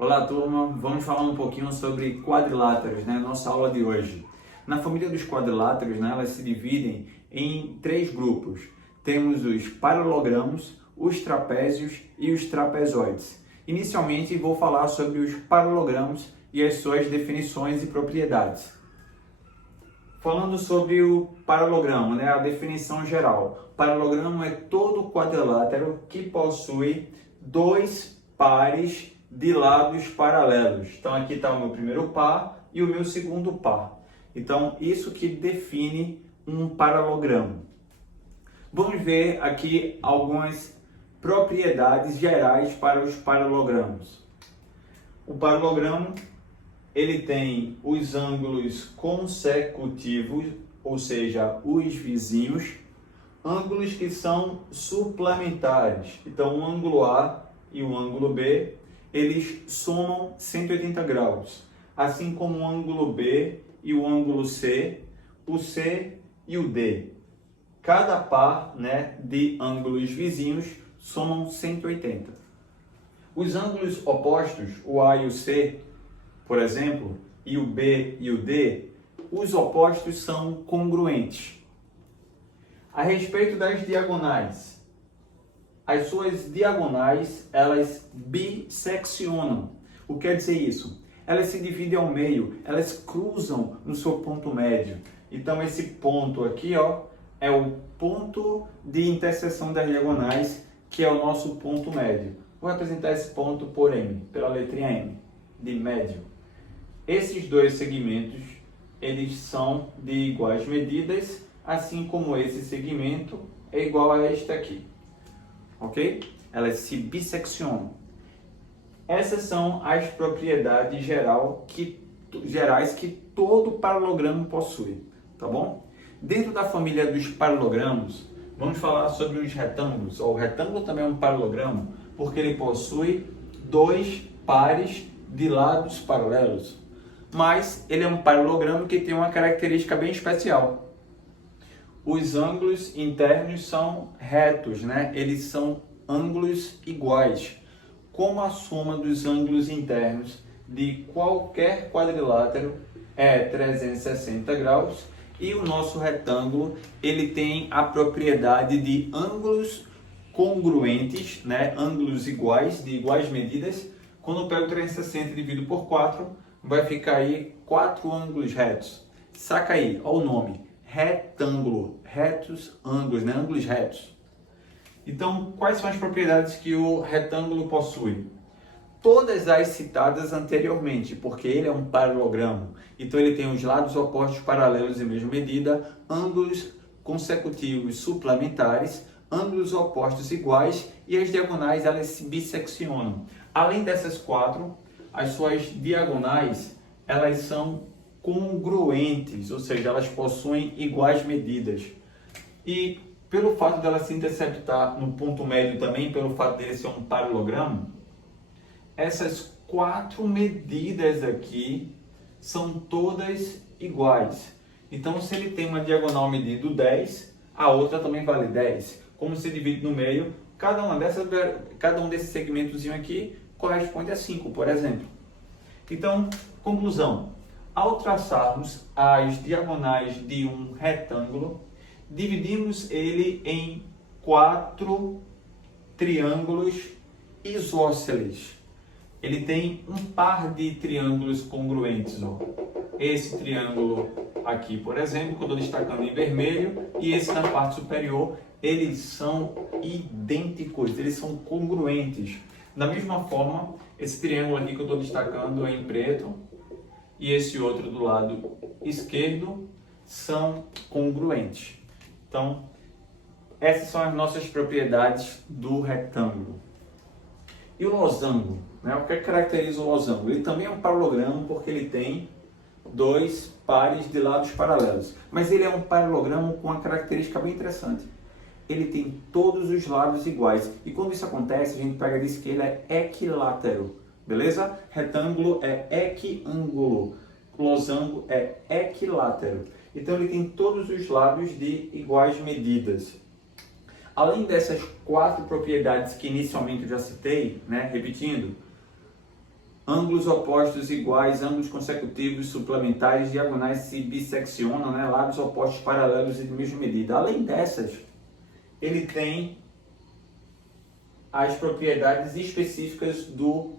Olá, turma. Vamos falar um pouquinho sobre quadriláteros, né? Nossa aula de hoje. Na família dos quadriláteros, né, elas se dividem em três grupos. Temos os paralelogramos, os trapézios e os trapezoides. Inicialmente, vou falar sobre os paralelogramos e as suas definições e propriedades. Falando sobre o paralelogramo, né, a definição geral. Paralelogramo é todo quadrilátero que possui dois pares de lados paralelos. Então aqui está o meu primeiro par e o meu segundo par. Então isso que define um paralelogramo. Vamos ver aqui algumas propriedades gerais para os paralelogramos. O paralelogramo ele tem os ângulos consecutivos, ou seja, os vizinhos, ângulos que são suplementares. Então o ângulo A e o ângulo B eles somam 180 graus, assim como o ângulo B e o ângulo C, o C e o D. Cada par, né, de ângulos vizinhos somam 180. Os ângulos opostos, o A e o C, por exemplo, e o B e o D, os opostos são congruentes. A respeito das diagonais, as suas diagonais, elas bisseccionam. O que quer dizer isso? Elas se dividem ao meio, elas cruzam no seu ponto médio. Então esse ponto aqui, ó, é o ponto de interseção das diagonais, que é o nosso ponto médio. Vou representar esse ponto por M, pela letrinha M, de médio. Esses dois segmentos, eles são de iguais medidas, assim como esse segmento é igual a este aqui. Ok? Elas se bisseccionam. Essas são as propriedades gerais que todo paralelogramo possui, tá bom? Dentro da família dos paralelogramos, vamos falar sobre os retângulos. O retângulo também é um paralelogramo, porque ele possui dois pares de lados paralelos. Mas ele é um paralelogramo que tem uma característica bem especial. Os ângulos internos são retos, né? Eles são ângulos iguais, como a soma dos ângulos internos de qualquer quadrilátero é 360 graus, e o nosso retângulo ele tem a propriedade de ângulos congruentes, né? Ângulos iguais, de iguais medidas. Quando eu pego 360 e divido por 4, vai ficar aí 4 ângulos retos. Saca aí, olha o nome. Retângulo, retos, ângulos, né? Ângulos retos. Então, quais são as propriedades que o retângulo possui? Todas as citadas anteriormente, porque ele é um paralelogramo. Então, ele tem os lados opostos paralelos em mesma medida, ângulos consecutivos suplementares, ângulos opostos iguais e as diagonais elas se bisseccionam. Além dessas quatro, as suas diagonais elas são congruentes, ou seja, elas possuem iguais medidas. E pelo fato dela se interceptar no ponto médio também, pelo fato dele ser um paralelogramo, essas quatro medidas aqui são todas iguais. Então, se ele tem uma diagonal medindo 10, a outra também vale 10. Como se divide no meio, cada um desses segmentos aqui corresponde a 5, por exemplo. Então, conclusão. Ao traçarmos as diagonais de um retângulo, dividimos ele em 4 triângulos isósceles. Ele tem um par de triângulos congruentes. Ó. Esse triângulo aqui, por exemplo, que eu estou destacando em vermelho, e esse na parte superior, eles são idênticos, eles são congruentes. Da mesma forma, esse triângulo aqui que eu estou destacando em preto, e esse outro do lado esquerdo são congruentes. Então, essas são as nossas propriedades do retângulo. E o losango? Né? O que caracteriza o losango? Ele também é um paralelogramo porque ele tem dois pares de lados paralelos. Mas ele é um paralelogramo com uma característica bem interessante. Ele tem todos os lados iguais. E quando isso acontece, a gente pega e diz que ele é equilátero. Beleza? Retângulo é equiângulo, losango é equilátero. Então ele tem todos os lados de iguais medidas. Além dessas 4 propriedades que inicialmente eu já citei, né, repetindo, ângulos opostos iguais, ângulos consecutivos suplementares, diagonais se bisseccionam, né? Lados opostos paralelos e de mesma medida. Além dessas, ele tem as propriedades específicas do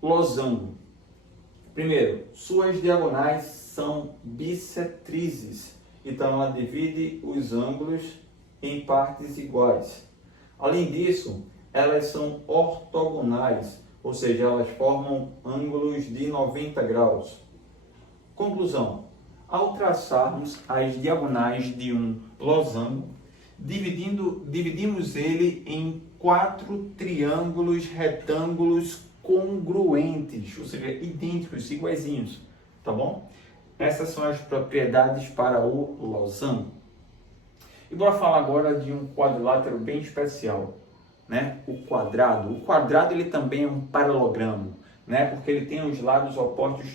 losango. Primeiro, suas diagonais são bissetrizes, então ela divide os ângulos em partes iguais. Além disso, elas são ortogonais, ou seja, elas formam ângulos de 90 graus. Conclusão: ao traçarmos as diagonais de um losango, dividimos ele em 4 triângulos retângulos congruentes, ou seja, idênticos, iguaizinhos, tá bom? Essas são as propriedades para o losango. E bora falar agora de um quadrilátero bem especial, né? O quadrado. O quadrado ele também é um paralelogramo, né? Porque ele tem os lados opostos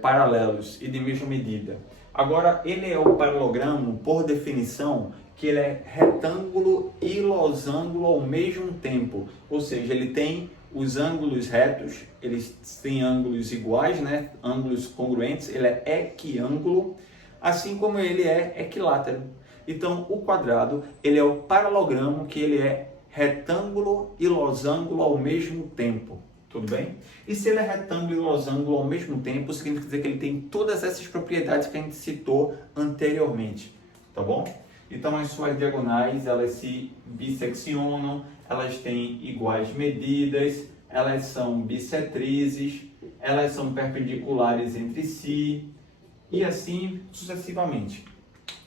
paralelos e de mesma medida. Agora, ele é o paralelogramo, por definição, que ele é retângulo e losango ao mesmo tempo. Ou seja, ele tem os ângulos retos, eles têm ângulos iguais, né? Ângulos congruentes, ele é equiângulo, assim como ele é equilátero. Então, o quadrado, ele é o paralelogramo que ele é retângulo e losango ao mesmo tempo. Tudo bem? E se ele é retângulo e losango ao mesmo tempo, significa dizer que ele tem todas essas propriedades que a gente citou anteriormente, tá bom? Então, as suas diagonais, elas se bisseccionam, elas têm iguais medidas, elas são bissetrizes, elas são perpendiculares entre si e assim sucessivamente.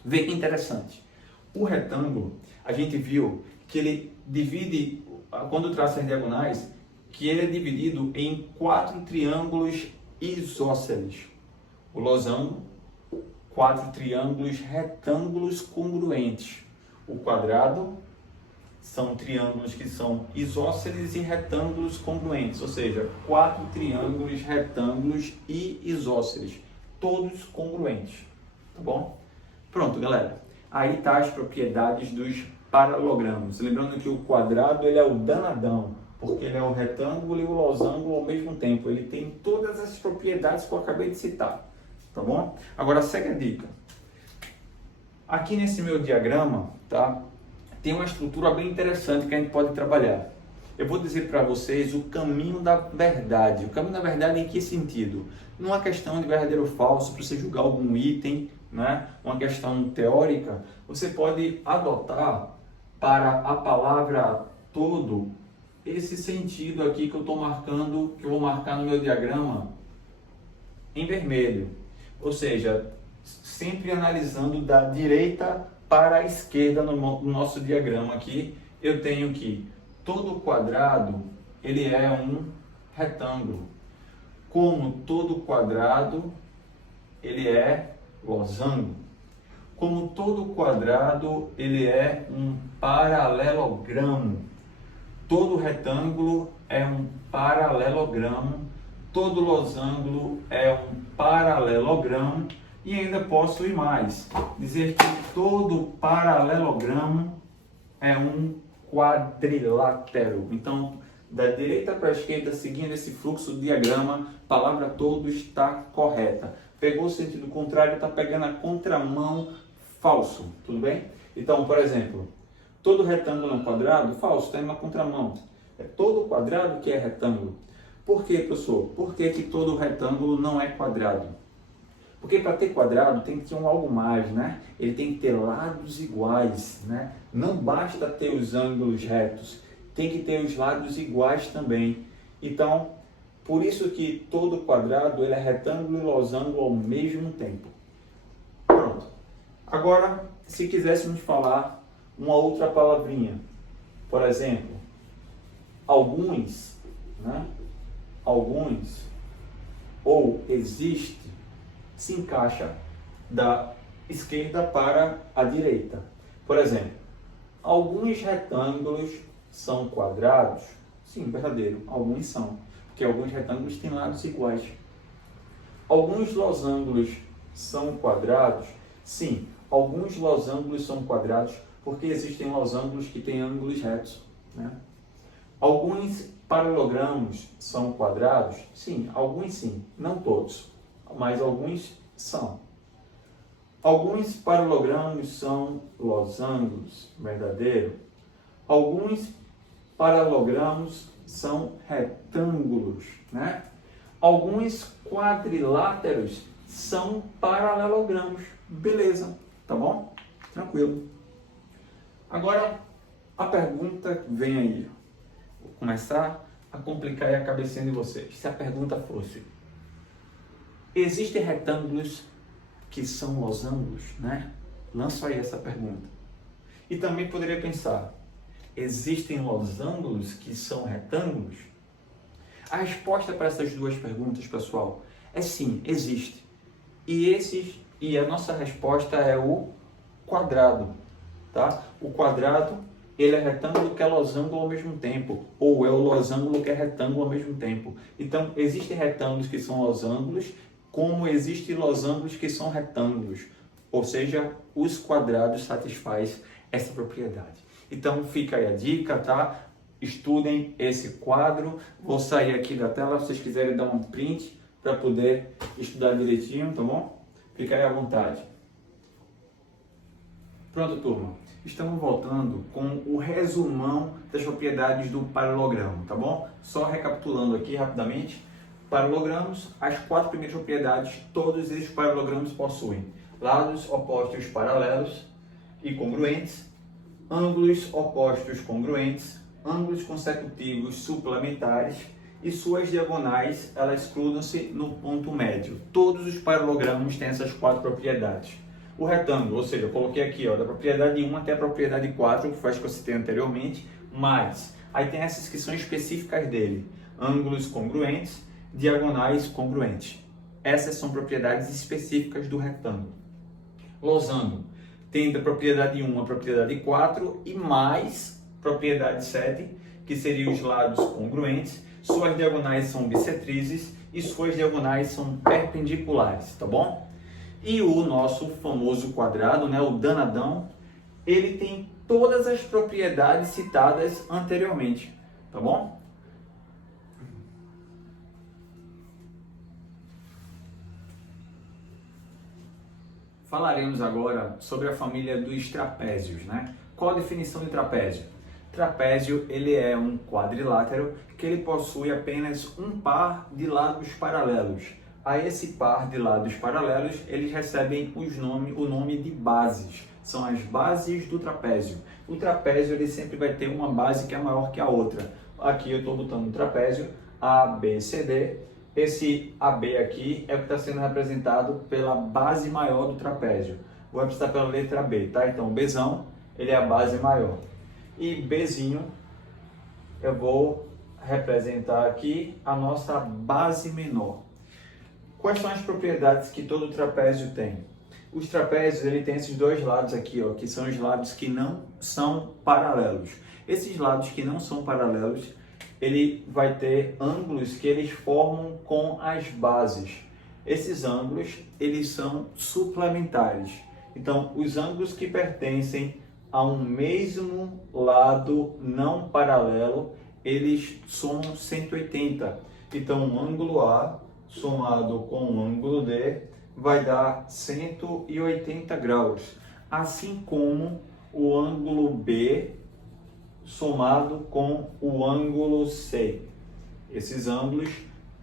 Vê que interessante. O retângulo, a gente viu que ele divide, quando traça as diagonais, que ele é dividido em 4 triângulos isósceles. O losango, 4 triângulos retângulos congruentes. O quadrado são triângulos que são isósceles e retângulos congruentes, ou seja, 4 triângulos retângulos e isósceles, todos congruentes, tá bom? Pronto, galera. Aí tá as propriedades dos paralelogramos. Lembrando que o quadrado ele é o danadão, porque ele é o retângulo e o losango ao mesmo tempo. Ele tem todas as propriedades que eu acabei de citar, tá bom? Agora segue a dica. Aqui nesse meu diagrama, tá? Tem uma estrutura bem interessante que a gente pode trabalhar. Eu vou dizer para vocês o caminho da verdade. O caminho da verdade em que sentido? Não é questão de verdadeiro ou falso, para você julgar algum item, né? Uma questão teórica, você pode adotar para a palavra todo esse sentido aqui que eu estou marcando, que eu vou marcar no meu diagrama em vermelho. Ou seja, sempre analisando da direita para a esquerda no nosso diagrama aqui, eu tenho que todo quadrado ele é um retângulo. Como todo quadrado ele é losango. Como todo quadrado ele é um paralelogramo. Todo retângulo é um paralelogramo. Todo losango é um paralelogramo. E ainda posso ir mais, dizer que todo paralelogramo é um quadrilátero. Então, da direita para a esquerda, seguindo esse fluxo do diagrama, a palavra todo está correta. Pegou o sentido contrário, está pegando a contramão, falso, tudo bem? Então, por exemplo, todo retângulo é um quadrado? Falso, está na contramão. É todo quadrado que é retângulo. Por quê, professor? Por que que todo retângulo não é quadrado? Porque para ter quadrado tem que ter algo mais, né? Ele tem que ter lados iguais, né? Não basta ter os ângulos retos, tem que ter os lados iguais também. Então, por isso que todo quadrado ele é retângulo e losango ao mesmo tempo. Pronto. Agora, se quiséssemos falar uma outra palavrinha, por exemplo, alguns, né? Alguns ou existe, se encaixa da esquerda para a direita. Por exemplo, alguns retângulos são quadrados? Sim, verdadeiro, alguns são, porque alguns retângulos têm lados iguais. Alguns losangos são quadrados? Sim, alguns losangos são quadrados, porque existem losangos que têm ângulos retos, né? Alguns paralelogramos são quadrados? Sim, alguns sim, não todos, mas alguns são. Alguns paralelogramos são losangos, verdadeiro. Alguns paralelogramos são retângulos, né? Alguns quadriláteros são paralelogramos. Beleza, tá bom? Tranquilo. Agora, a pergunta vem aí. Vou começar a complicar a cabecinha de vocês. Se a pergunta fosse: existem retângulos que são losangos, né? Lanço aí essa pergunta. E também poderia pensar: existem losangos que são retângulos? A resposta para essas duas perguntas, pessoal, é sim, existe. E a nossa resposta é o quadrado, tá? O quadrado, ele é retângulo que é losango ao mesmo tempo, ou é o losango que é retângulo ao mesmo tempo. Então, existem retângulos que são losangos, como existem losangos que são retângulos. Ou seja, os quadrados satisfazem essa propriedade. Então, fica aí a dica, tá? Estudem esse quadro. Vou sair aqui da tela, se vocês quiserem dar um print para poder estudar direitinho, tá bom? Fica aí à vontade. Pronto, turma. Estamos voltando com o resumão das propriedades do paralelogramo, tá bom? Só recapitulando aqui rapidamente. Paralelogramos, as 4 primeiras propriedades, todos esses paralelogramos possuem lados opostos paralelos e congruentes, ângulos opostos congruentes, ângulos consecutivos suplementares e suas diagonais, elas cruzam-se no ponto médio. Todos os paralelogramos têm essas 4 propriedades. O retângulo, ou seja, eu coloquei aqui, ó, da propriedade 1 até a propriedade 4, que foi as que eu citei anteriormente, mas aí tem essas que são específicas dele: ângulos congruentes, diagonais congruentes. Essas são propriedades específicas do retângulo. Losango tem da propriedade 1 a propriedade 4 e mais propriedade 7, que seriam os lados congruentes, suas diagonais são bissetrizes e suas diagonais são perpendiculares, tá bom? E o nosso famoso quadrado, né, o danadão, ele tem todas as propriedades citadas anteriormente, tá bom? Falaremos agora sobre a família dos trapézios, né? Qual a definição de trapézio? Trapézio, ele é um quadrilátero que ele possui apenas um par de lados paralelos. A esse par de lados paralelos, eles recebem o nome de bases. São as bases do trapézio. O trapézio, ele sempre vai ter uma base que é maior que a outra. Aqui eu estou botando um trapézio ABCD. Esse AB aqui é o que está sendo representado pela base maior do trapézio. Vou representar pela letra B, tá? Então, o Bzão, ele é a base maior. E Bzinho, eu vou representar aqui a nossa base menor. Quais são as propriedades que todo trapézio tem? Os trapézios, ele tem esses dois lados aqui, ó, que são os lados que não são paralelos. Esses lados que não são paralelos, ele vai ter ângulos que eles formam com as bases. Esses ângulos, eles são suplementares. Então, os ângulos que pertencem a um mesmo lado não paralelo, eles somam 180. Então, o ângulo A somado com o ângulo D vai dar 180 graus. Assim como o ângulo B somado com o ângulo C. Esses ângulos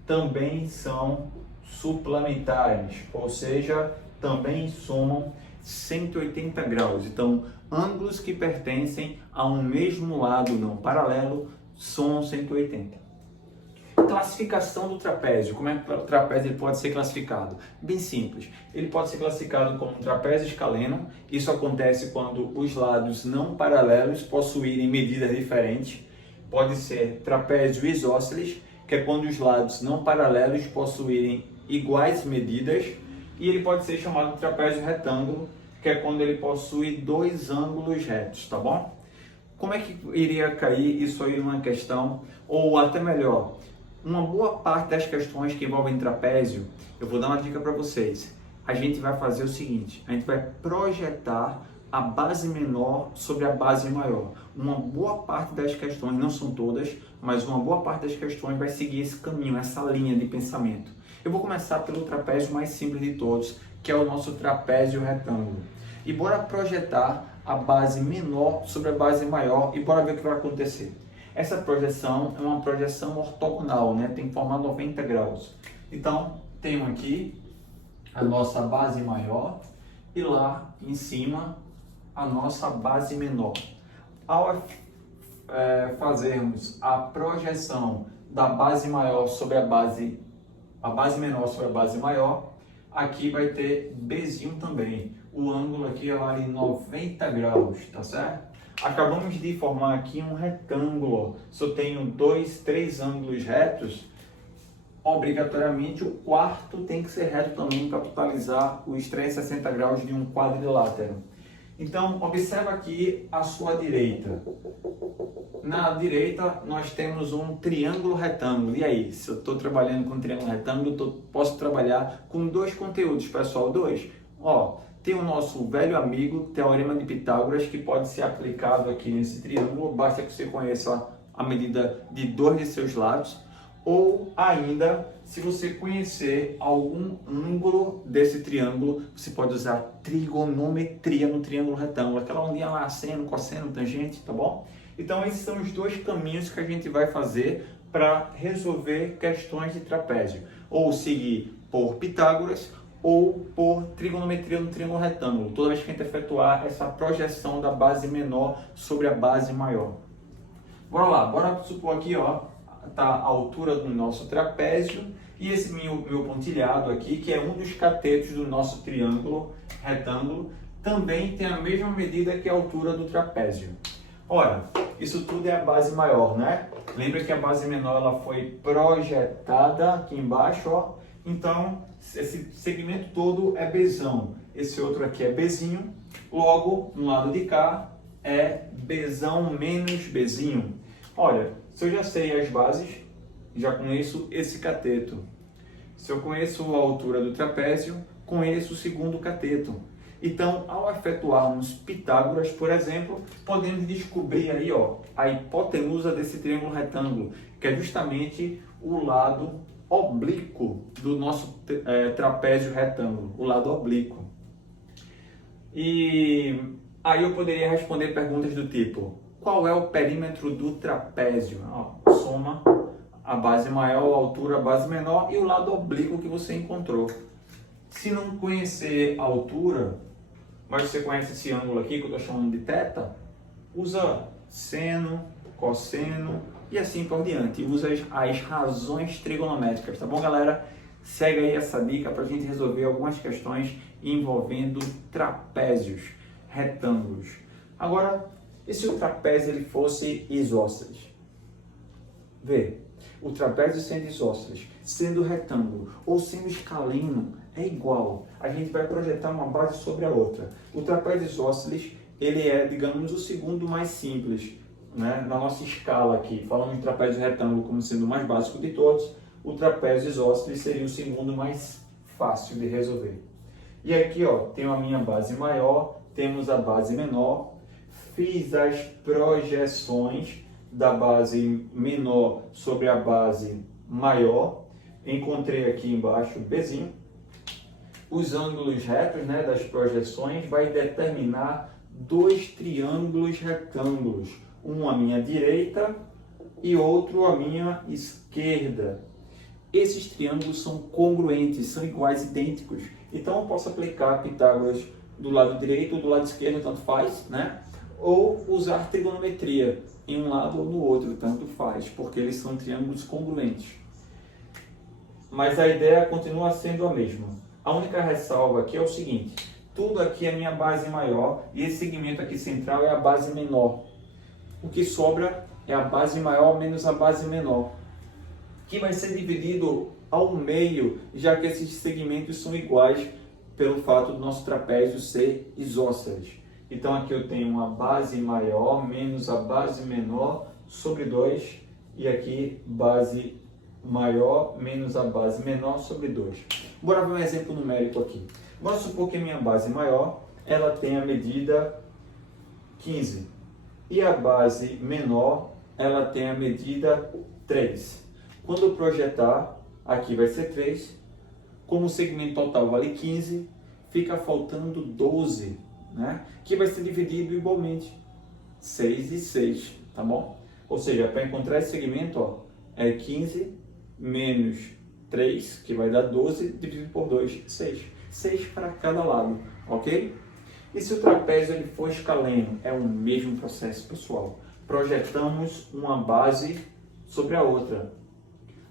também são suplementares, ou seja, também somam 180 graus. Então, ângulos que pertencem a um mesmo lado não paralelo somam 180. Classificação do trapézio. Como é que o trapézio ele pode ser classificado? Bem simples. Ele pode ser classificado como um trapézio escaleno. Isso acontece quando os lados não paralelos possuírem medidas diferentes. Pode ser trapézio isósceles, que é quando os lados não paralelos possuírem iguais medidas. E ele pode ser chamado de trapézio retângulo, que é quando ele possui dois ângulos retos, tá bom? Como é que iria cair isso aí numa questão, ou até melhor, uma boa parte das questões que envolvem trapézio, eu vou dar uma dica para vocês. A gente vai fazer o seguinte, a gente vai projetar a base menor sobre a base maior. Uma boa parte das questões, não são todas, mas uma boa parte das questões vai seguir esse caminho, essa linha de pensamento. Eu vou começar pelo trapézio mais simples de todos, que é o nosso trapézio retângulo. E bora projetar a base menor sobre a base maior e bora ver o que vai acontecer. Essa projeção é uma projeção ortogonal, né? Tem que formar 90 graus. Então, tenho aqui a nossa base maior e lá em cima a nossa base menor. Ao fazermos a projeção da base maior sobre a base menor sobre a base maior, aqui vai ter Bzinho também. O ângulo aqui é lá em 90 graus, tá certo? Acabamos de formar aqui um retângulo. Se eu tenho 3 ângulos retos, obrigatoriamente o quarto tem que ser reto também para totalizar os 360 graus de um quadrilátero. Então, observa aqui a sua direita. Na direita, nós temos um triângulo retângulo. E aí, se eu estou trabalhando com triângulo retângulo, posso trabalhar com 2 conteúdos, pessoal, 2. Ó, tem o nosso velho amigo Teorema de Pitágoras, que pode ser aplicado aqui nesse triângulo. Basta que você conheça a medida de 2 de seus lados. Ou ainda, se você conhecer algum ângulo desse triângulo, você pode usar trigonometria no triângulo retângulo, aquela ondinha lá, seno, cosseno, tangente, tá bom? Então esses são os 2 caminhos que a gente vai fazer para resolver questões de trapézio. Ou seguir por Pitágoras, ou por trigonometria no triângulo retângulo, toda vez que a gente efetuar essa projeção da base menor sobre a base maior. Bora lá, bora supor aqui, ó, tá a altura do nosso trapézio e esse meu pontilhado aqui, que é um dos catetos do nosso triângulo retângulo, também tem a mesma medida que a altura do trapézio. Ora, isso tudo é a base maior, né? Lembra que a base menor ela foi projetada aqui embaixo, ó. Então, esse segmento todo é Bzão. Esse outro aqui é Bzinho. Logo, no lado de cá, é Bzão menos Bzinho. Olha, se eu já sei as bases, já conheço esse cateto. Se eu conheço a altura do trapézio, conheço o segundo cateto. Então, ao efetuarmos Pitágoras, por exemplo, podemos descobrir aí, ó, a hipotenusa desse triângulo retângulo, que é justamente o lado oblíquo do nosso trapézio retângulo, o lado oblíquo. E aí eu poderia responder perguntas do tipo: qual é o perímetro do trapézio? Ó, soma a base maior, a altura, a base menor e o lado oblíquo que você encontrou. Se não conhecer a altura, mas você conhece esse ângulo aqui que eu estou chamando de θ, usa seno, cosseno e assim por diante. Usa as razões trigonométricas, tá bom, galera? Segue aí essa dica para a gente resolver algumas questões envolvendo trapézios, retângulos. Agora, e se o trapézio ele fosse isósceles? Vê, o trapézio sendo isósceles, sendo retângulo ou sendo escaleno, é igual. A gente vai projetar uma base sobre a outra. O trapézio isósceles, ele é, digamos, o segundo mais simples, né? Na nossa escala aqui, falando de trapézio retângulo como sendo o mais básico de todos, o trapézio isósceles seria o segundo mais fácil de resolver. E aqui, ó, tenho a minha base maior, temos a base menor, fiz as projeções da base menor sobre a base maior, encontrei aqui embaixo Bzinho. Os ângulos retos, né, das projeções vai determinar 2 triângulos retângulos, um à minha direita e outro à minha esquerda. Esses triângulos são congruentes, são iguais, idênticos. Então eu posso aplicar Pitágoras do lado direito ou do lado esquerdo, tanto faz, né? Ou usar trigonometria em um lado ou no outro, tanto faz, porque eles são triângulos congruentes. Mas a ideia continua sendo a mesma. A única ressalva aqui é o seguinte: tudo aqui é minha base maior e esse segmento aqui central é a base menor. O que sobra é a base maior menos a base menor, que vai ser dividido ao meio, já que esses segmentos são iguais pelo fato do nosso trapézio ser isósceles. Então aqui eu tenho uma base maior menos a base menor sobre 2 e aqui base maior menos a base menor sobre 2. Bora ver um exemplo numérico aqui. Bora supor que a minha base maior ela tem a medida 15. E a base menor, ela tem a medida 3. Quando eu projetar, aqui vai ser 3. Como o segmento total vale 15, fica faltando 12, né? Que vai ser dividido igualmente. 6 e 6, tá bom? Ou seja, para encontrar esse segmento, ó, é 15 menos 3, que vai dar 12, dividido por 2, 6. 6 para cada lado, ok? E se o trapézio ele for escaleno? É o mesmo processo, pessoal. Projetamos uma base sobre a outra.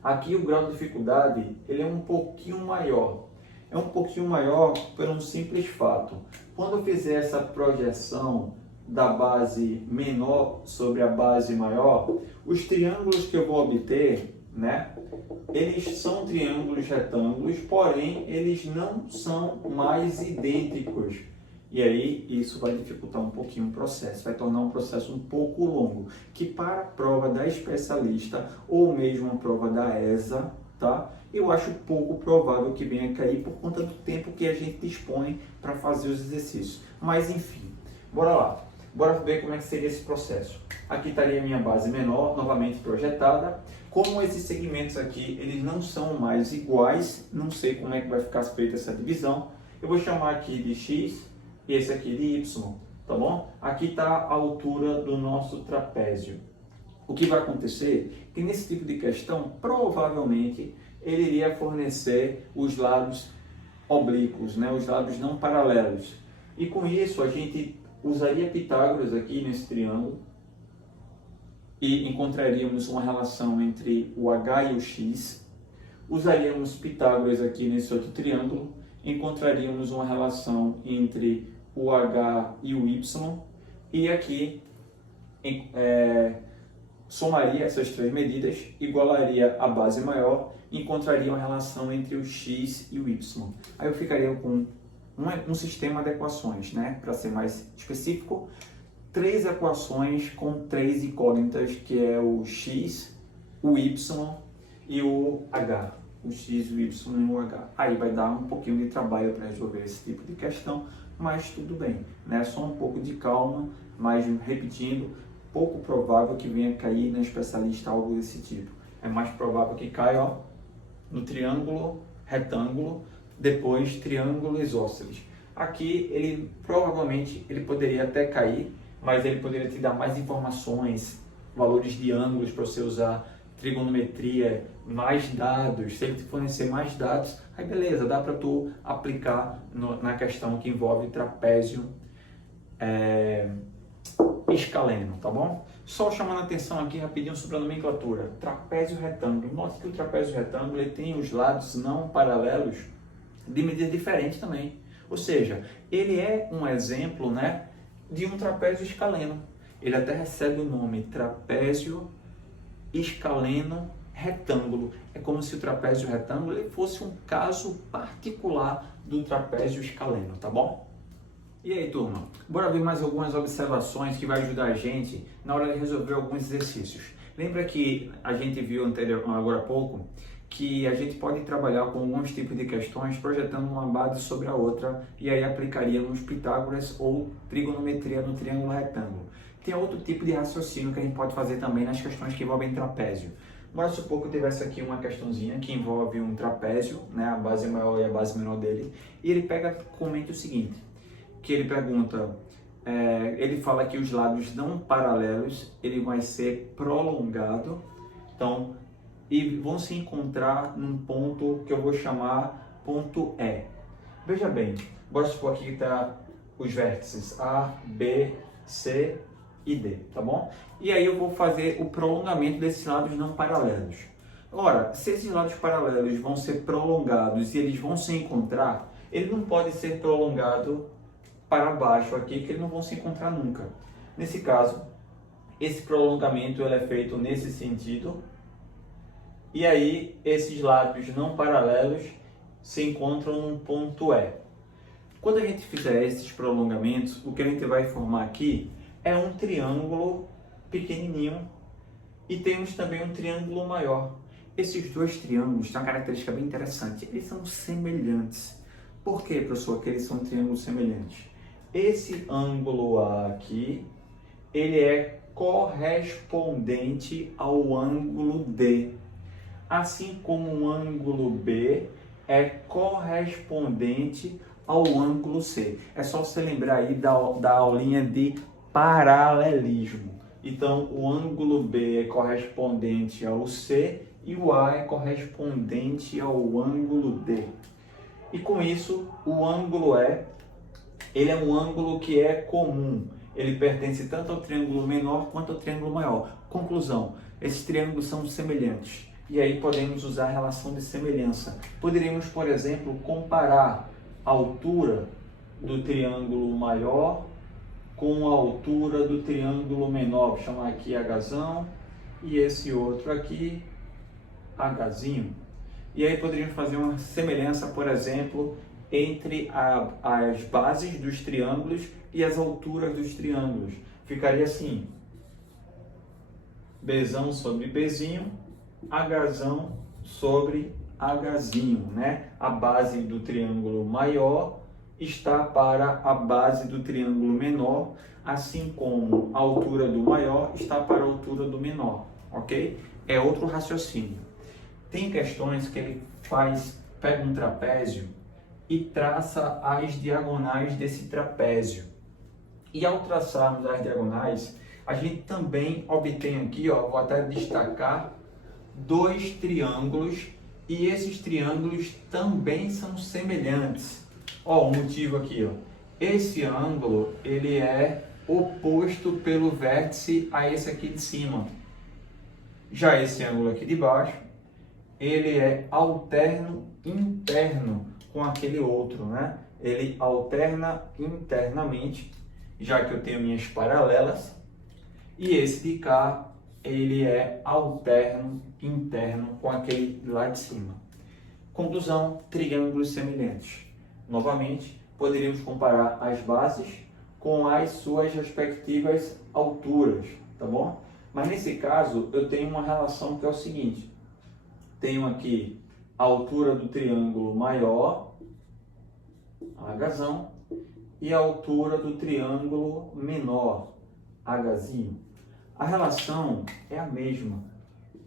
Aqui o grau de dificuldade ele é um pouquinho maior. É um pouquinho maior por um simples fato. Quando eu fizer essa projeção da base menor sobre a base maior, os triângulos que eu vou obter, né, eles são triângulos retângulos, porém eles não são mais idênticos. E aí isso vai dificultar um pouquinho o processo, vai tornar um processo um pouco longo, que para a prova da especialista ou mesmo a prova da ESA, tá? Eu acho pouco provável que venha cair por conta do tempo que a gente dispõe para fazer os exercícios. Mas enfim, bora lá. Bora ver como é que seria esse processo. Aqui estaria a minha base menor, novamente projetada. Como esses segmentos aqui, eles não são mais iguais, não sei como é que vai ficar feita essa divisão. Eu vou chamar aqui de X e esse aqui de Y, tá bom? Aqui está a altura do nosso trapézio. O que vai acontecer é que nesse tipo de questão, provavelmente, ele iria fornecer os lados oblíquos, né? Os lados não paralelos. E com isso, a gente usaria Pitágoras aqui nesse triângulo e encontraríamos uma relação entre o H e o X. Usaríamos Pitágoras aqui nesse outro triângulo, encontraríamos uma relação entre o H e o Y, e aqui somaria essas três medidas, igualaria a base maior, encontraria uma relação entre o X e o Y. Aí eu ficaria com um sistema de equações, né? Para ser mais específico, 3 equações com 3 incógnitas, que é o X, o Y e o H. O X, o Y e o H. Aí vai dar um pouquinho de trabalho para resolver esse tipo de questão, mas tudo bem, né? Só um pouco de calma, mas repetindo, pouco provável que venha cair na especialista algo desse tipo. É mais provável que caia, ó, no triângulo, retângulo, depois triângulo isósceles. Aqui ele provavelmente ele poderia até cair, mas ele poderia te dar mais informações, valores de ângulos para você usar, trigonometria, mais dados. Se ele te fornecer mais dados, aí beleza, dá para tu aplicar na questão que envolve trapézio escaleno, tá bom? Só chamando a atenção aqui rapidinho sobre a nomenclatura. Trapézio retângulo. Note que o trapézio retângulo ele tem os lados não paralelos de medida diferente também. Ou seja, ele é um exemplo, né, de um trapézio escaleno. Ele até recebe o nome trapézio escaleno retângulo. É como se o trapézio retângulo ele fosse um caso particular do trapézio escaleno, tá bom? E aí, turma? Bora ver mais algumas observações que vai ajudar a gente na hora de resolver alguns exercícios. Lembra que a gente viu agora há pouco que a gente pode trabalhar com alguns tipos de questões projetando uma base sobre a outra e aí aplicaríamos Pitágoras ou trigonometria no triângulo retângulo. Tem outro tipo de raciocínio que a gente pode fazer também nas questões que envolvem trapézio. Bora supor que eu tivesse aqui uma questãozinha que envolve um trapézio, né, a base maior e a base menor dele, e ele comenta o seguinte, que ele pergunta, ele fala que os lados não paralelos, ele vai ser prolongado, então, e vão se encontrar num ponto que eu vou chamar ponto E. Veja bem, bora supor aqui que está os vértices A, B, C e D, tá bom? E aí eu vou fazer o prolongamento desses lados não paralelos. Ora, se esses lados paralelos vão ser prolongados e eles vão se encontrar, ele não pode ser prolongado para baixo aqui, que eles não vão se encontrar nunca. Nesse caso, esse prolongamento ele é feito nesse sentido, e aí esses lados não paralelos se encontram num ponto E. Quando a gente fizer esses prolongamentos, o que a gente vai formar aqui é um triângulo pequenininho e temos também um triângulo maior. Esses dois triângulos têm uma característica bem interessante, eles são semelhantes. Por que, professor, que eles são triângulos semelhantes? esse ângulo A aqui, ele é correspondente ao ângulo D, assim como o ângulo B é correspondente ao ângulo C. É só você lembrar aí da aulinha de paralelismo. Então, o ângulo B é correspondente ao C e o A é correspondente ao ângulo D. E com isso, o ângulo ele é um ângulo que é comum. Ele pertence tanto ao triângulo menor quanto ao triângulo maior. Conclusão, esses triângulos são semelhantes. E aí podemos usar a relação de semelhança. Poderíamos, por exemplo, comparar a altura do triângulo maior com a altura do triângulo menor. Vou chamar aqui Hzão e esse outro aqui Hzinho. E aí poderíamos fazer uma semelhança, por exemplo, entre as bases dos triângulos e as alturas dos triângulos. Ficaria assim: Bzão sobre Bzinho, Hzão sobre Hzinho, né? A base do triângulo maior está para a base do triângulo menor, assim como a altura do maior está para a altura do menor, ok? É outro raciocínio. Tem questões que ele pega um trapézio e traça as diagonais desse trapézio. E ao traçarmos as diagonais, a gente também obtém aqui, ó, vou até destacar, dois triângulos, e esses triângulos também são semelhantes. Ó, o motivo aqui, ó. Esse ângulo, ele é oposto pelo vértice a esse aqui de cima. Já esse ângulo aqui de baixo, ele é alterno interno com aquele outro, né? Ele alterna internamente, já que eu tenho minhas paralelas, e esse de cá, ele é alterno interno com aquele lá de cima. Conclusão, triângulos semelhantes. Novamente, poderíamos comparar as bases com as suas respectivas alturas, tá bom? Mas nesse caso, eu tenho uma relação que é o seguinte: tenho aqui a altura do triângulo maior, Hzão, e a altura do triângulo menor, Hzinho. A relação é a mesma,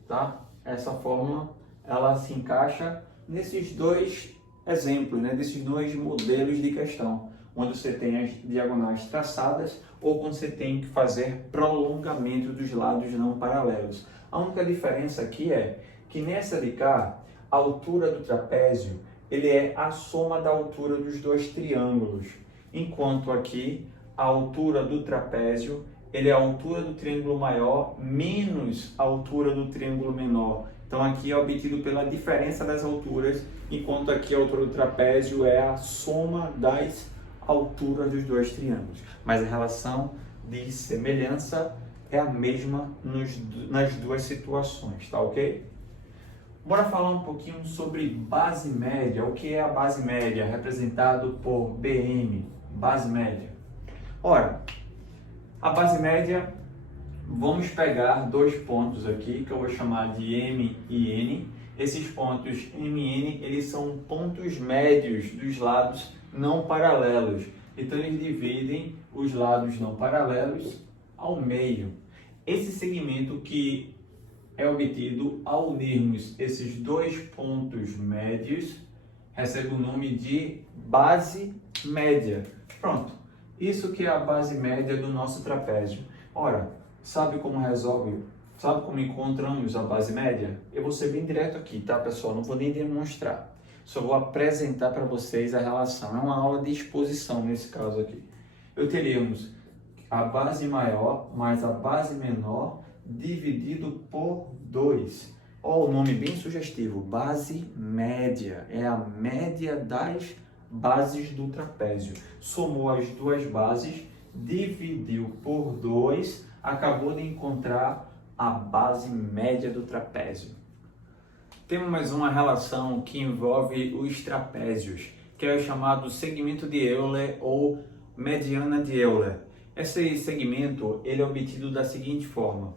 tá? Essa fórmula, ela se encaixa nesses dois exemplos, né? Desses dois modelos de questão, onde você tem as diagonais traçadas ou quando você tem que fazer prolongamento dos lados não paralelos. A única diferença aqui é que nessa de cá, a altura do trapézio, ele é a soma da altura dos dois triângulos, enquanto aqui a altura do trapézio, ele é a altura do triângulo maior menos a altura do triângulo menor. Então aqui é obtido pela diferença das alturas, enquanto aqui a altura do trapézio é a soma das alturas dos dois triângulos. Mas a relação de semelhança é a mesma nas duas situações, tá ok? Bora falar um pouquinho sobre base média. O que é a base média? Representado por BM, base média. Ora, a base média, vamos pegar dois pontos aqui, que eu vou chamar de M e N. Esses pontos M e N, eles são pontos médios dos lados não paralelos. Então, eles dividem os lados não paralelos ao meio. Esse segmento que é obtido ao unirmos esses dois pontos médios, recebe o nome de base média. Pronto, isso que é a base média do nosso trapézio. Ora, sabe como resolve? Sabe como encontramos a base média? Eu vou ser bem direto aqui, tá, pessoal? Não vou nem demonstrar. Só vou apresentar para vocês a relação. É uma aula de exposição nesse caso aqui. Eu teríamos a base maior mais a base menor dividido por 2. Ó, o nome bem sugestivo, base média. É a média das bases do trapézio. Somou as duas bases, dividiu por 2, acabou de encontrar a base média do trapézio. Temos mais uma relação que envolve os trapézios, que é o chamado segmento de Euler ou mediana de Euler. Esse segmento ele é obtido da seguinte forma.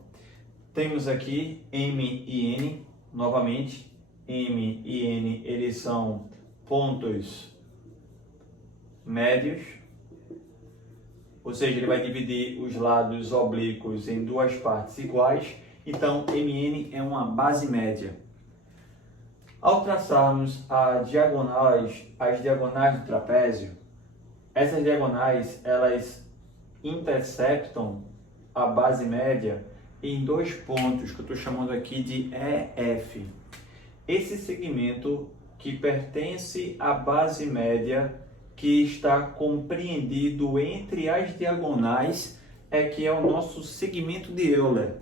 Temos aqui M e N, novamente, M e N, eles são pontos médios. ou seja, ele vai dividir os lados oblíquos em duas partes iguais, então MN é uma base média. Ao traçarmos as diagonais do trapézio, essas diagonais elas interceptam a base média em dois pontos que eu estou chamando aqui de EF. Esse segmento que pertence à base média, que está compreendido entre as diagonais, é que é o nosso segmento de Euler.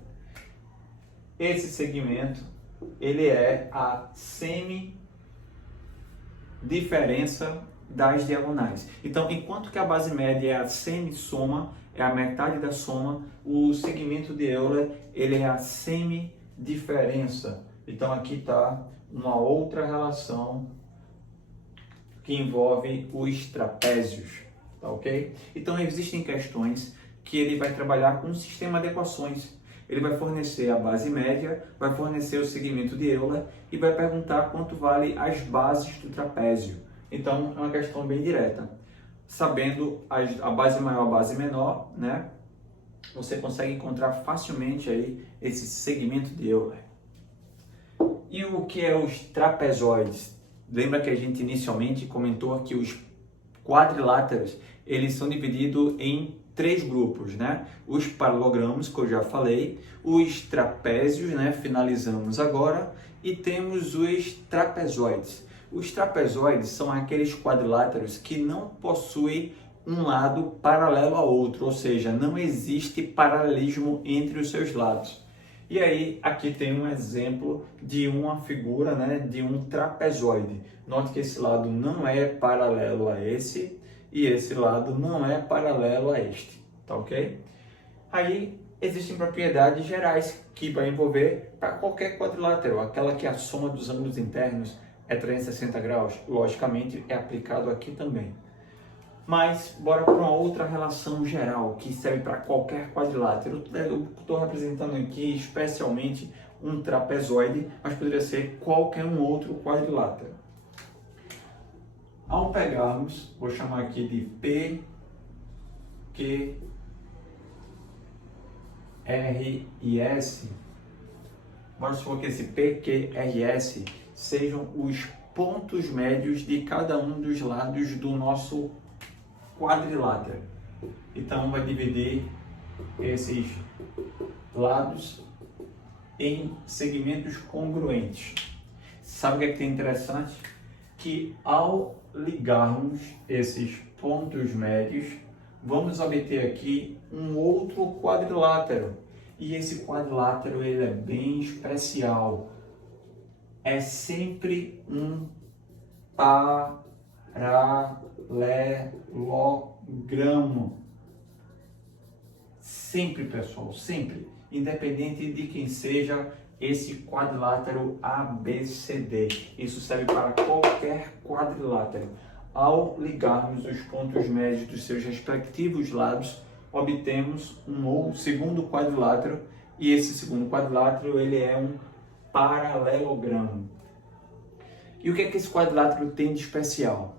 Esse segmento, ele é a semi-diferença das diagonais. Então, enquanto que a base média é a semi-soma, é a metade da soma, o segmento de Euler, ele é a semi-diferença. Então, aqui está uma outra relação que envolve os trapézios, tá ok? Então, existem questões que ele vai trabalhar com um sistema de equações. Ele vai fornecer a base média, vai fornecer o segmento de Euler e vai perguntar quanto vale as bases do trapézio. Então, é uma questão bem direta. Sabendo a base maior, a base menor, né? Você consegue encontrar facilmente aí esse segmento de Euler. E o que é os trapezoides? Lembra que a gente inicialmente comentou que os quadriláteros, eles são divididos em três grupos, né? Os paralelogramos, que eu já falei, os trapézios, né? Finalizamos agora, e temos os trapezoides. Os trapezoides são aqueles quadriláteros que não possuem um lado paralelo ao outro, ou seja, não existe paralelismo entre os seus lados. E aí, aqui tem um exemplo de uma figura, né, de um trapezoide. Note que esse lado não é paralelo a esse e esse lado não é paralelo a este, tá ok? Aí, existem propriedades gerais que vai envolver para qualquer quadrilátero, aquela que a soma dos ângulos internos é 360 graus, logicamente é aplicado aqui também. Mas, bora para uma outra relação geral que serve para qualquer quadrilátero. Eu estou representando aqui especialmente um trapezoide, mas poderia ser qualquer um outro quadrilátero. Ao pegarmos, vou chamar aqui de P, Q, R e S. Vamos supor que esse P, Q, R e S sejam os pontos médios de cada um dos lados do nosso quadrilátero. Então, vai dividir esses lados em segmentos congruentes. Sabe o que é que é interessante? Que ao ligarmos esses pontos médios, vamos obter aqui um outro quadrilátero. E esse quadrilátero ele é bem especial. É sempre um paralelogramo. Sempre, pessoal, sempre. Independente de quem seja esse quadrilátero ABCD. Isso serve para qualquer quadrilátero. Ao ligarmos os pontos médios dos seus respectivos lados, obtemos um segundo quadrilátero. E esse segundo quadrilátero ele é um paralelogramo. E o que é que esse quadrilátero tem de especial?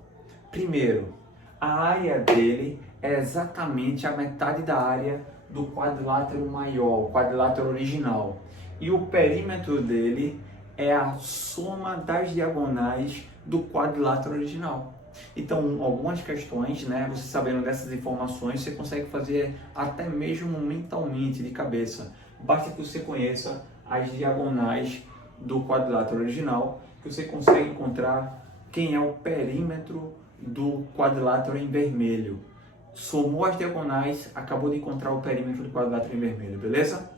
Primeiro, a área dele é exatamente a metade da área do quadrilátero maior, o quadrilátero original. E o perímetro dele é a soma das diagonais do quadrilátero original. Então, algumas questões, né, você sabendo dessas informações, você consegue fazer até mesmo mentalmente, de cabeça. Basta que você conheça as diagonais do quadrilátero original, que você consegue encontrar quem é o perímetro do quadrilátero em vermelho. Somou as diagonais, acabou de encontrar o perímetro do quadrilátero em vermelho, beleza?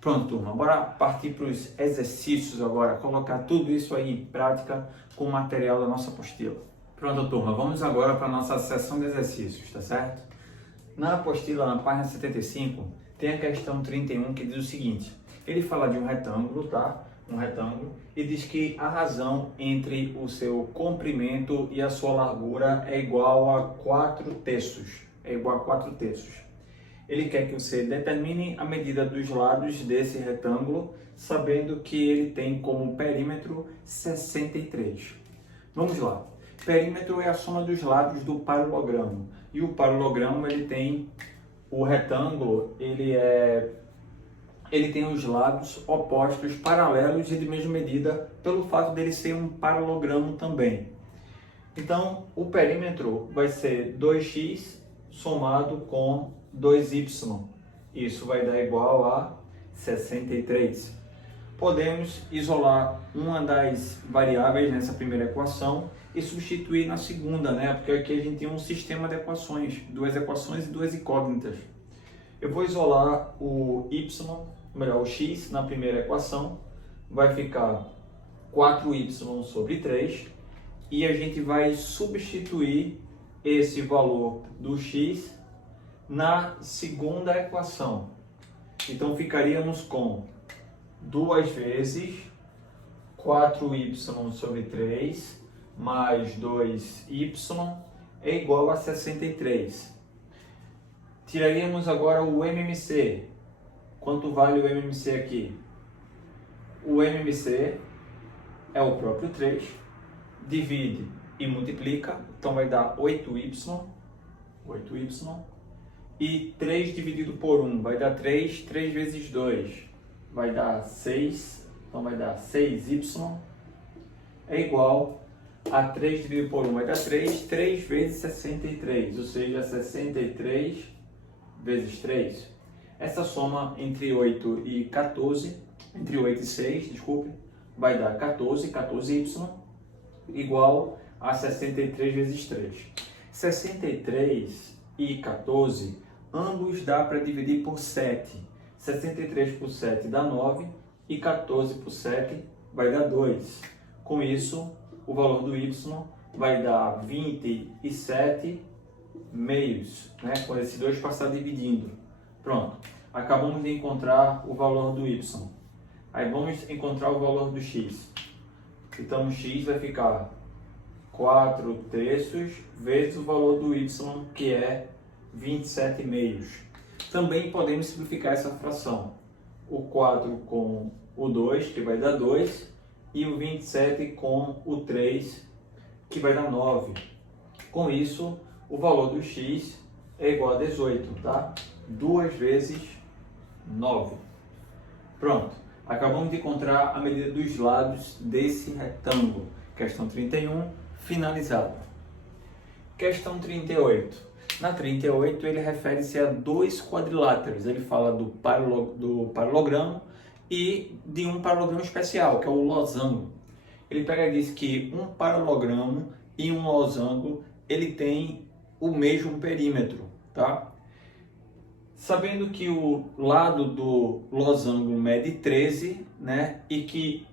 Pronto, turma, bora partir para os exercícios agora, colocar tudo isso aí em prática com o material da nossa apostila. Pronto, turma, vamos agora para a nossa sessão de exercícios, tá certo? Na apostila, na página 75, tem a questão 31 que diz o seguinte: ele fala de um retângulo, tá? Um retângulo, e diz que a razão entre o seu comprimento e a sua largura é igual a 4 terços. É igual a 4 terços. Ele quer que você determine a medida dos lados desse retângulo, sabendo que ele tem como perímetro 63. Vamos lá. Perímetro é a soma dos lados do paralelogramo. E o paralelogramo, ele tem o retângulo, ele tem os lados opostos, paralelos e de mesma medida, pelo fato dele ser um paralelogramo também. Então, o perímetro vai ser 2x somado com 2y. Isso vai dar igual a 63. Podemos isolar uma das variáveis nessa primeira equação e substituir na segunda, né? Porque aqui a gente tem um sistema de equações, duas equações e duas incógnitas. Eu vou isolar o o x na primeira equação, vai ficar 4y sobre 3, e a gente vai substituir esse valor do x na segunda equação. Então ficaríamos com 2 vezes 4y sobre 3 mais 2y é igual a 63. Tiraríamos agora o MMC. Quanto vale o MMC aqui? O MMC é o próprio 3, divide e multiplica, então vai dar 8y, e 3 dividido por 1 vai dar 3, 3 vezes 2 vai dar 6, então vai dar 6y, é igual a 3 dividido por 1 vai dar 3, 3 vezes 63, ou seja, 63 vezes 3. Essa soma entre 8 e 14, entre 8 e 6, desculpe, vai dar 14, 14y, igual a 63 vezes 3. 63 e 14, ambos dá para dividir por 7. 63 por 7 dá 9 e 14 por 7 vai dar 2. Com isso, o valor do y vai dar 27 meios, né? Quando esse 2 passar dividindo. Pronto, acabamos de encontrar o valor do y. Aí vamos encontrar o valor do x. Então o x vai ficar 4 terços vezes o valor do y, que é 27 meios. Também podemos simplificar essa fração. O 4 com o 2, que vai dar 2, e o 27 com o 3, que vai dar 9. Com isso, o valor do x é igual a 18, tá? 2 vezes 9. Pronto. Acabamos de encontrar a medida dos lados desse retângulo. Questão 31, finalizada. Questão 38. Na 38, ele refere-se a dois quadriláteros. Ele fala do paralelogramo e de um paralelogramo especial, que é o losango. Ele pega e diz que um paralelogramo e um losango, ele tem o mesmo perímetro, tá? Sabendo que o lado do losango mede 13, né? E que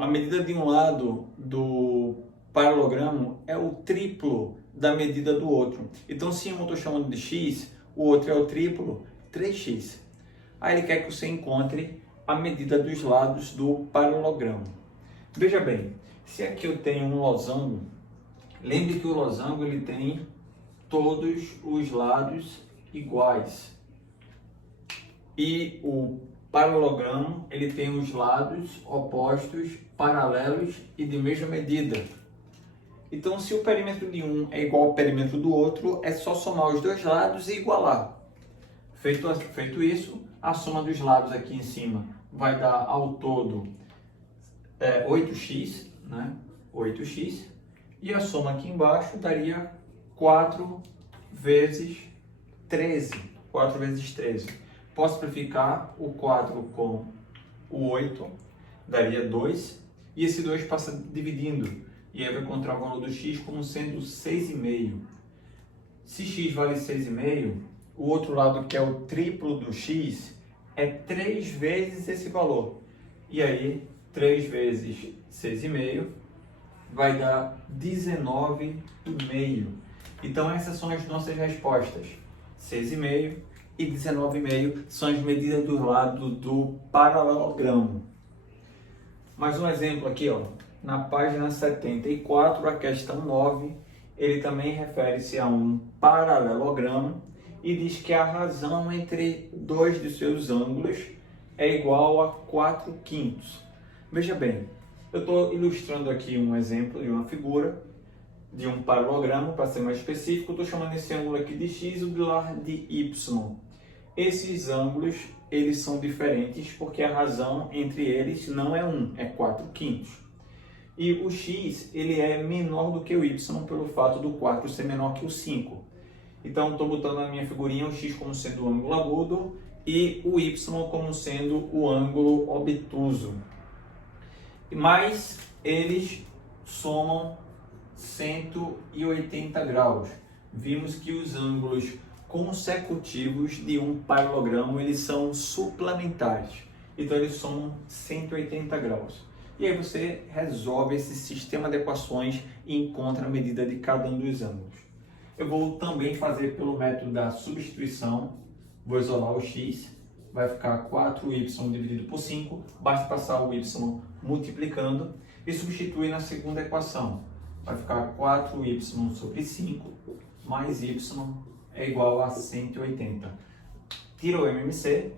a medida de um lado do paralelogramo é o triplo da medida do outro. Então, se um eu estou chamando de x, o outro é o triplo, 3x. Aí ele quer que você encontre a medida dos lados do paralelogramo. Veja bem, se aqui eu tenho um losango, lembre que o losango ele tem todos os lados iguais. E o paralelogramo ele tem os lados opostos, paralelos e de mesma medida. Então, se o perímetro de um é igual ao perímetro do outro, é só somar os dois lados e igualar. Feito isso, a soma dos lados aqui em cima vai dar ao todo 8x, né? 8x. E a soma aqui embaixo daria 4 vezes 13. 4 vezes 13. Posso simplificar o 4 com o 8, daria 2. E esse 2 passa dividindo. E aí eu vou encontrar o valor do x como sendo 6,5. Se x vale 6,5, o outro lado, que é o triplo do x, é 3 vezes esse valor. E aí, 3 vezes 6,5 vai dar 19,5. Então, essas são as nossas respostas. 6,5 e 19,5 são as medidas do lado do paralelogramo. Mais um exemplo aqui, ó. Na página 74, a questão 9, ele também refere-se a um paralelogramo e diz que a razão entre dois de seus ângulos é igual a 4/5. Veja bem, Eu estou ilustrando aqui um exemplo de uma figura, de um paralogramo, para ser mais específico, estou chamando esse ângulo aqui de x e o de lá de y. Esses ângulos, eles são diferentes porque a razão entre eles não é 1, é 4/5. E o x, ele é menor do que o y pelo fato do 4 ser menor que o 5. Então, estou botando na minha figurinha o x como sendo o ângulo agudo e o y como sendo o ângulo obtuso. Mas eles somam 180 graus. Vimos que os ângulos consecutivos de um paralogramo, eles são suplementares. Então, eles somam 180 graus. E aí você resolve esse sistema de equações e encontra a medida de cada um dos ângulos. Eu vou também fazer pelo método da substituição. Vou isolar o x, vai ficar 4y dividido por 5, basta passar o y multiplicando e substituir na segunda equação. Vai ficar 4y sobre 5 mais y é igual a 180. Tira o MMC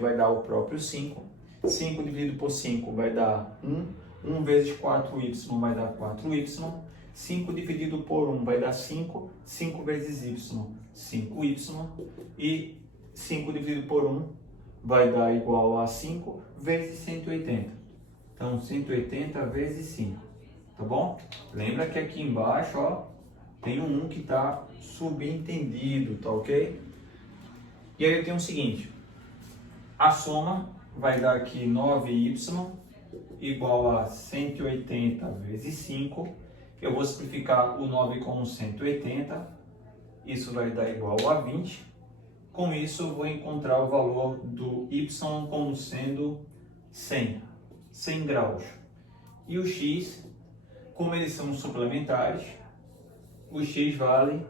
vai dar o próprio 5. 5 dividido por 5 vai dar 1. 1 vezes 4y vai dar 4y. 5 dividido por 1 vai dar 5. 5 vezes y, 5y. E 5 dividido por 1 vai dar igual a 5 vezes 180. Então, 180 vezes 5. Tá bom? Lembra que aqui embaixo, ó, tem um 1 que está subentendido, tá ok? E aí eu tenho o seguinte. A soma vai dar aqui 9y igual a 180 vezes 5. Eu vou simplificar o 9 como 180. Isso vai dar igual a 20. Com isso, eu vou encontrar o valor do y como sendo 100 graus. E o x, como eles são suplementares, o x vale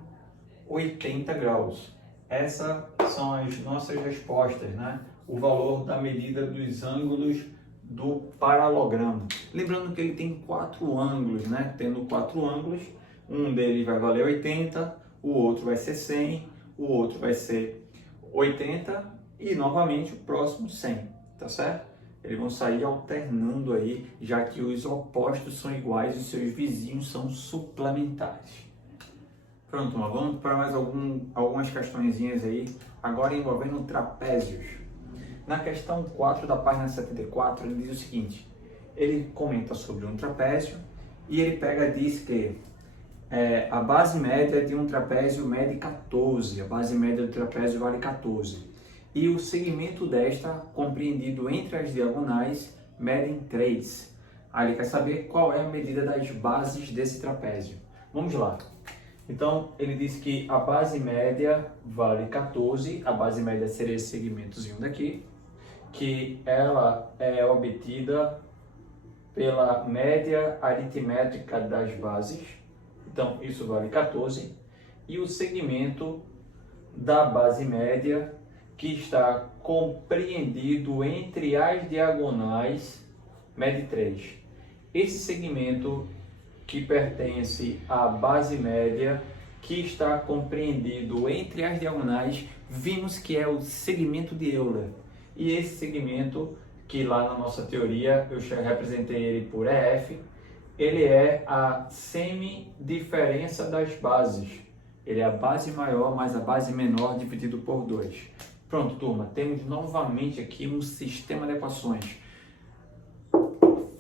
80 graus. Essas são as nossas respostas, né? O valor da medida dos ângulos do paralogramo. Lembrando que ele tem 4 ângulos, né? Tendo 4 ângulos, um deles vai valer 80, o outro vai ser 100, o outro vai ser 80 e novamente o próximo 100, tá certo? Eles vão sair alternando aí, já que os opostos são iguais e os seus vizinhos são suplementares. Pronto, mas vamos para mais algumas questõezinhas aí, agora envolvendo trapézios. Na questão 4 da página 74, ele diz o seguinte, ele comenta sobre um trapézio e ele diz que a base média de um trapézio mede 14, a base média do trapézio vale 14. E o segmento desta, compreendido entre as diagonais, medem 3. Aí ele quer saber qual é a medida das bases desse trapézio. Vamos lá. Então, ele diz que a base média vale 14, a base média seria esse segmentozinho daqui, que ela é obtida pela média aritmética das bases. Então, isso vale 14. E o segmento da base média, que está compreendido entre as diagonais, mede 3. Esse segmento que pertence à base média, que está compreendido entre as diagonais, vimos que é o segmento de Euler. E esse segmento, que lá na nossa teoria eu representei ele por EF, ele é a semidiferença das bases. Ele é a base maior mais a base menor dividido por 2. Pronto, turma, temos novamente aqui um sistema de equações.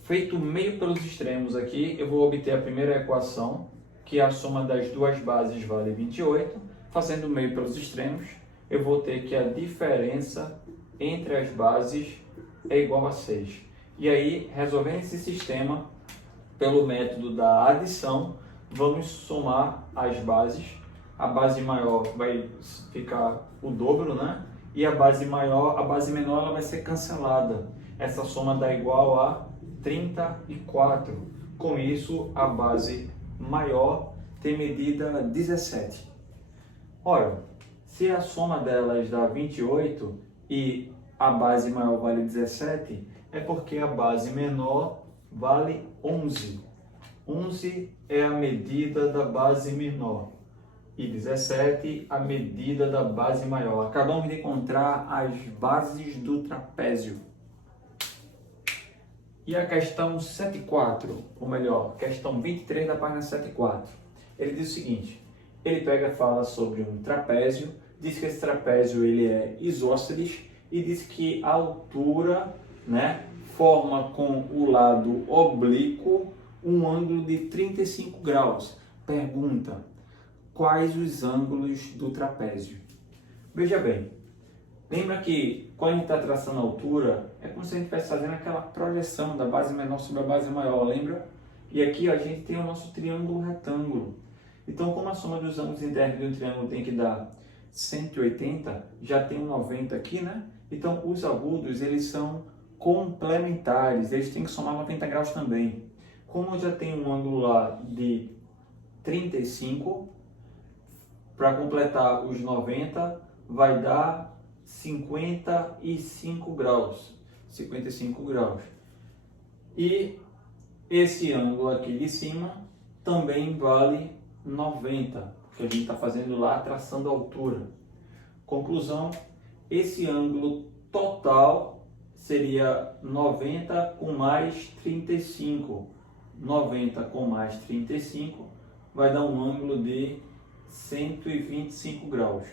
Feito meio pelos extremos aqui, eu vou obter a primeira equação, que a soma das duas bases vale 28. Fazendo meio pelos extremos, eu vou ter que a diferença entre as bases é igual a 6. E aí, resolvendo esse sistema, pelo método da adição, vamos somar as bases. A base maior vai ficar o dobro, né? E a base menor ela vai ser cancelada. Essa soma dá igual a 34. Com isso, a base maior tem medida 17. Ora, se a soma delas dá 28 e a base maior vale 17, é porque a base menor vale 11. 11 é a medida da base menor e 17 a medida da base maior. Acabamos de encontrar as bases do trapézio. E a questão 7.4, ou melhor, questão 23 da página 7.4, ele diz o seguinte, ele fala sobre um trapézio, diz que esse trapézio ele é isósceles e diz que a altura, né, forma com o lado oblíquo um ângulo de 35 graus. Pergunta, quais os ângulos do trapézio? Veja bem, lembra que quando a gente está traçando a altura, é como se a gente estivesse fazendo aquela projeção da base menor sobre a base maior, lembra? E aqui a gente tem o nosso triângulo retângulo. Então, como a soma dos ângulos internos de um triângulo tem que dar 180, já tem um 90 aqui, né? Então, os agudos, eles são complementares, eles têm que somar 90 graus também. Como eu já tenho um ângulo lá de 35, para completar os 90, vai dar 55 graus. 55 graus. E esse ângulo aqui de cima também vale 90, porque a gente está fazendo lá traçando a altura. Conclusão, esse ângulo total seria 90 com mais 35. 90 com mais 35 vai dar um ângulo de 125 graus.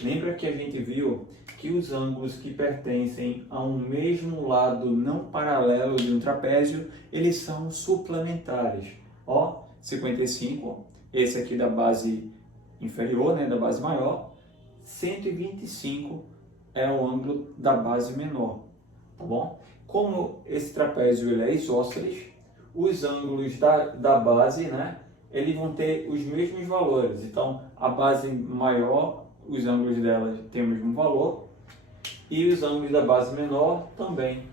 Lembra que a gente viu que os ângulos que pertencem a um mesmo lado não paralelo de um trapézio, eles são suplementares. Ó, 55, esse aqui da base inferior, né, da base maior, 125 é o ângulo da base menor, tá bom? Como esse trapézio ele é isósceles, os ângulos da base, né, eles vão ter os mesmos valores. Então, a base maior, os ângulos dela têm o mesmo valor e os ângulos da base menor também.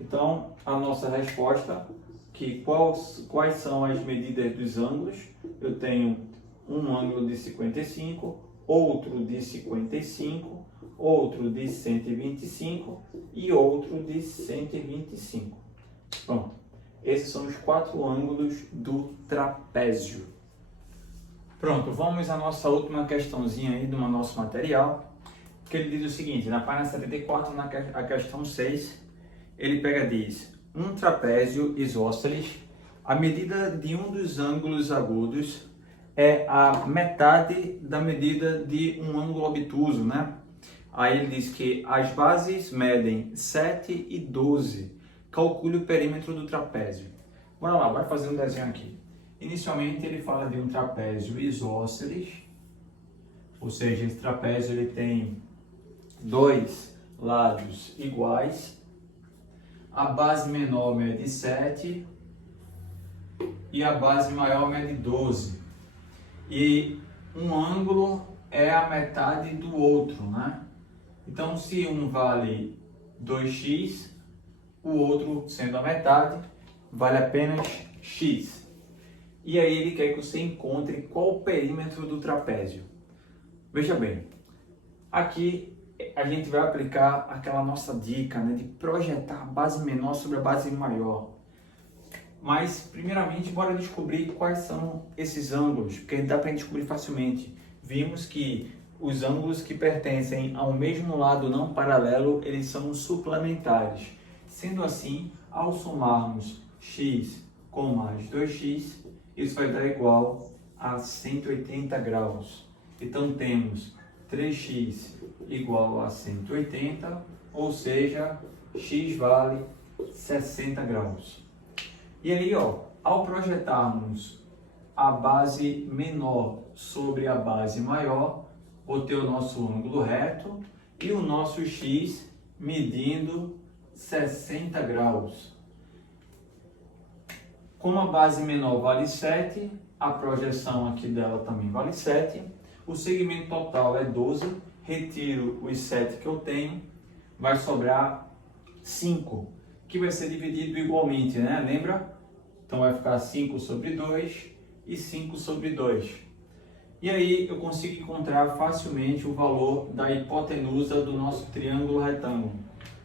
Então, a nossa resposta, que quais são as medidas dos ângulos? Eu tenho um ângulo de 55, outro de 55, outro de 125 e outro de 125. Pronto. Esses são os 4 ângulos do trapézio. Pronto, vamos à nossa última questãozinha aí do nosso material, que ele diz o seguinte, na página 74, a questão 6, ele diz, um trapézio isósceles, a medida de um dos ângulos agudos é a metade da medida de um ângulo obtuso, né? Aí ele diz que as bases medem 7 e 12. Calcule o perímetro do trapézio. Bora lá, vai fazer um desenho aqui. Inicialmente ele fala de um trapézio isósceles, ou seja, esse trapézio ele tem dois lados iguais. A base menor mede 7 e a base maior mede 12. E um ângulo é a metade do outro, né? Então, se um vale 2x, o outro, sendo a metade, vale apenas x. E aí ele quer que você encontre qual o perímetro do trapézio. Veja bem, aqui a gente vai aplicar aquela nossa dica, né, de projetar a base menor sobre a base maior. Mas, primeiramente, bora descobrir quais são esses ângulos, porque dá para descobrir facilmente. Vimos que os ângulos que pertencem ao mesmo lado não paralelo, eles são suplementares. Sendo assim, ao somarmos x com mais 2x, isso vai dar igual a 180 graus. Então, temos 3x igual a 180, ou seja, x vale 60 graus. E aí, ó, ao projetarmos a base menor sobre a base maior, vou ter o nosso ângulo reto e o nosso x medindo 60 graus. Como a base menor vale 7, a projeção aqui dela também vale 7. O segmento total é 12, retiro os 7 que eu tenho, vai sobrar 5, que vai ser dividido igualmente, né? Lembra? Então vai ficar 5 sobre 2 e 5 sobre 2. E aí eu consigo encontrar facilmente o valor da hipotenusa do nosso triângulo retângulo.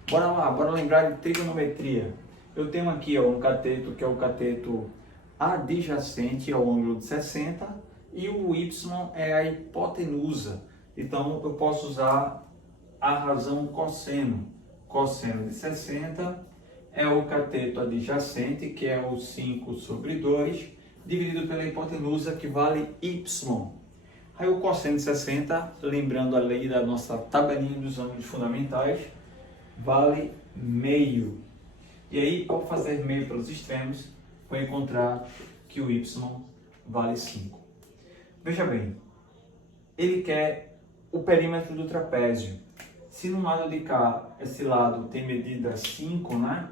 Bora lá, bora lembrar de trigonometria. Eu tenho aqui ó, um cateto que é o cateto adjacente ao ângulo de 60 e o y é a hipotenusa. Então eu posso usar a razão cosseno. cosseno de 60 é o cateto adjacente, que é o 5 sobre 2, dividido pela hipotenusa, que vale y. Aí o cosseno de 60, lembrando a lei da nossa tabelinha dos ângulos fundamentais, vale meio. E aí, ao fazer meio pelos extremos, vou encontrar que o y vale 5. Veja bem, ele quer o perímetro do trapézio. Se no lado de cá, esse lado tem medida 5, né?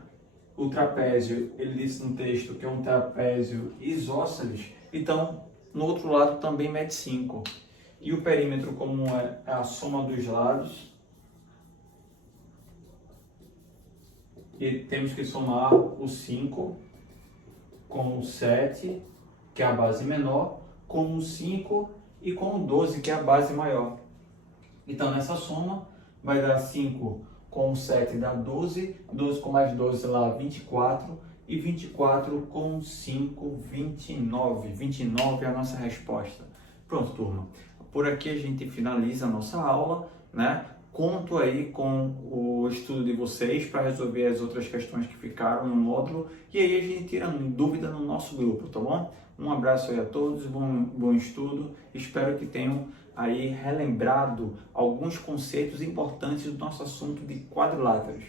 O trapézio, ele disse no texto que é um trapézio isósceles, então no outro lado também mede 5. E o perímetro, como é a soma dos lados, e temos que somar o 5 com o 7, que é a base menor, com o 5 e com o 12, que é a base maior. Então, nessa soma, vai dar 5 com o 7 dá 12, 12 com mais 12 lá, 24, e 24 com 5, 29. 29 é a nossa resposta. Pronto, turma. Por aqui a gente finaliza a nossa aula, né? Conto aí com o estudo de vocês para resolver as outras questões que ficaram no módulo e aí a gente tira dúvida no nosso grupo, tá bom? Um abraço aí a todos, bom estudo, espero que tenham aí relembrado alguns conceitos importantes do nosso assunto de quadriláteros.